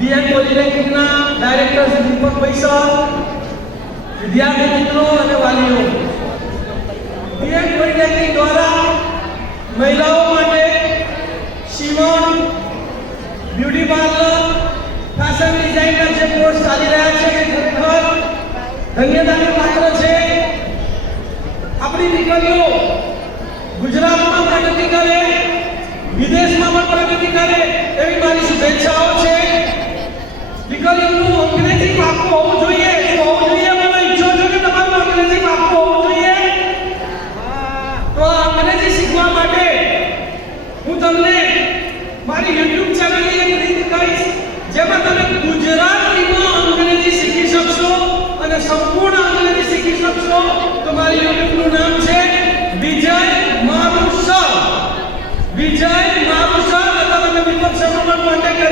BM પોલિટેકનિકના director Shri દીપક પૈસા, વિદ્યાર્થી મિત્રો અને વાલીઓ, બીએમ પોલિટેકનિક દ્વારા મહિલાઓ માટે સીવણ, બ્યુટી પાર્લર, ફેશન ડિઝાઇનના જે કોર્સ ચાલી રહ્યા છે એ ખરેખર ધન્યતાનું પાત્ર છે. આપણી દીકરીઓ ગુજરાતમાં પ્રગતિ કરે, વિદેશમાં પણ પ્રગતિ કરે એવી મારી શુભેચ્છાઓ છે. દીકરીઓનું અંગ્રેજી પાકું હોવું જોઈએ, મને ઈચ્છો છો કે તમારું અંગ્રેજી પાકું હોવું જોઈએ. તો અંગ્રેજી શીખવા માટે હું તમને મારી YouTube ચેનલની એક લિંક કહીશ, જેમાં તમે ગુજરાતીમાં અંગ્રેજી શીખી શકશો અને સંપૂર્ણ અંગ્રેજી શીખી શકશો. તો મારી YouTube નું નામ છે વિજય મારું સર. વિજય મારું સર. તમે દીપક સર નો પણ કોન્ટેક્ટ